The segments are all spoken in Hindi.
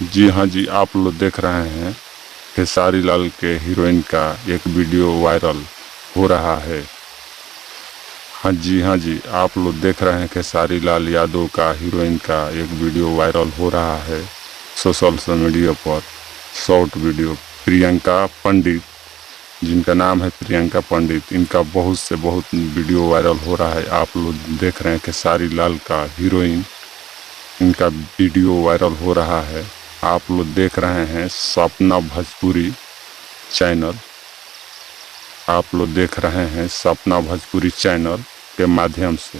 जी हाँ जी, आप लोग देख रहे हैं खेसारी लाल के हीरोइन का एक वीडियो वायरल हो रहा है। हाँ जी, आप लोग देख रहे हैं खेसारी लाल यादव का हीरोइन का एक वीडियो वायरल हो रहा है सोशल मीडिया पर। शॉर्ट वीडियो प्रियंका पंडित, जिनका नाम है प्रियंका पंडित, इनका बहुत वीडियो वायरल हो रहा है। आप लोग देख रहे हैं खेसारी लाल का हीरोइन, इनका वीडियो वायरल हो रहा है। आप लोग देख रहे हैं सपना भोजपुरी चैनल, आप लोग देख रहे हैं सपना भोजपुरी चैनल के माध्यम से।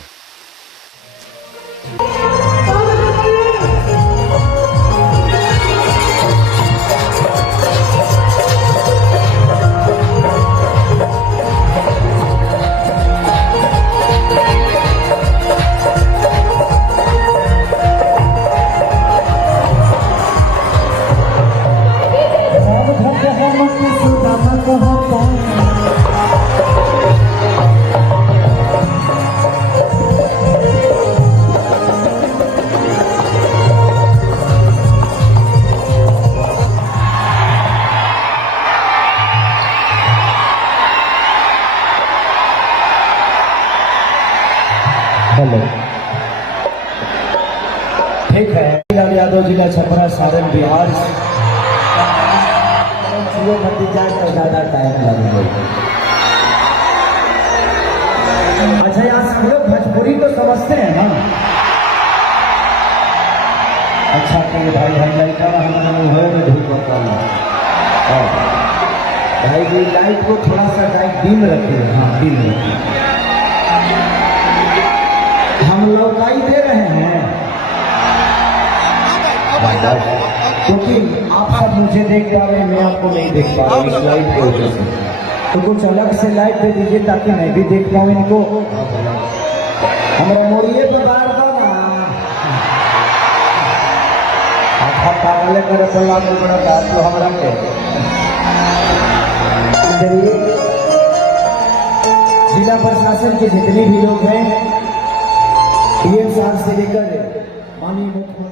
हेलो, ठीक है। लाल यादव जिला छपरा सारण बिहार जाए तो ज्यादा टाइम लगेगा। अच्छा, यहाँ सब लोग भोजपुरी तो समझते हैं ना? अच्छा तो भाई हम लड़का में धूप भाई जी, लाइट को थोड़ा सा लाइट डिम रखिए। हाँ, डिम रखिए। हम लौकाई दे रहे हैं क्योंकि आप सब मुझे देख पा रहे हैं, मैं आपको नहीं देख पा रहा हूँ इस लाइट की वजह से। तो कुछ अलग से लाइट दे दीजिए ताकि मैं भी देख पाऊँ इनको। हमारा मोरिये पर बार आप पागल कर बड़ा तो हमारा जिला प्रशासन के जितने भी लोग हैं, डीएम साहब से लेकर माननीय मुख्यमंत्री